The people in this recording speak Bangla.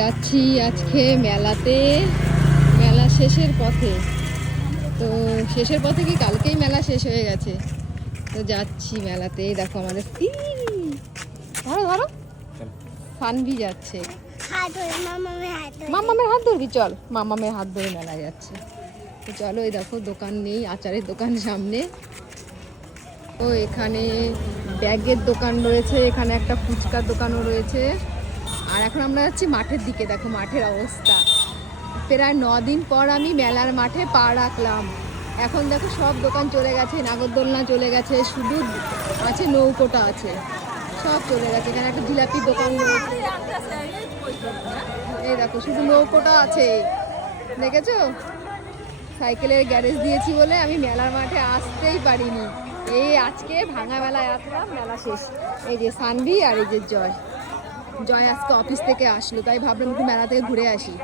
যাচ্ছি আজকে মেলাতে, মেলা শেষের পথে। তো শেষের পথে কি কালকেই মেলা শেষ হয়ে গেছে, তো যাচ্ছি মেলাতে। দেখো আমাদের ধরো ধরো ফানভি যাচ্ছে, মামামের হাত ধরবি, চল মামামের হাত ধরে মেলায় যাচ্ছে। তো চলো, এই দেখো দোকান নেই, আচারের দোকান সামনে। ও এখানে ব্যাগের দোকান রয়েছে, এখানে একটা ফুচকার দোকানও রয়েছে। আর এখন আমরা যাচ্ছি মাঠের দিকে। দেখো মাঠের অবস্থা, প্রায় 9 দিন পর আমি মেলার মাঠে পা রাখলাম। এখন দেখো সব দোকান চলে গেছে, নাগরদোলনা চলে গেছে, শুধু আছে নৌকোটা আছে, সব চলে গেছে। এখানে একটা জিলাপির দোকান রয়েছে, এই দেখো শুধু নৌকোটা আছে, দেখেছো? সাইকেলের গ্যারেজ দিয়েছি বলে আমি মেলার মাঠে আসতেই পারিনি। এই আজকে ভাঙা মেলায় আসলাম, মেলা শেষ। এই যে সানভি আর এই যে জয়, জয় আজকে অফিস থেকে আসলো, তাই ভাবলাম একটু মেলা থেকে ঘুরে আসি।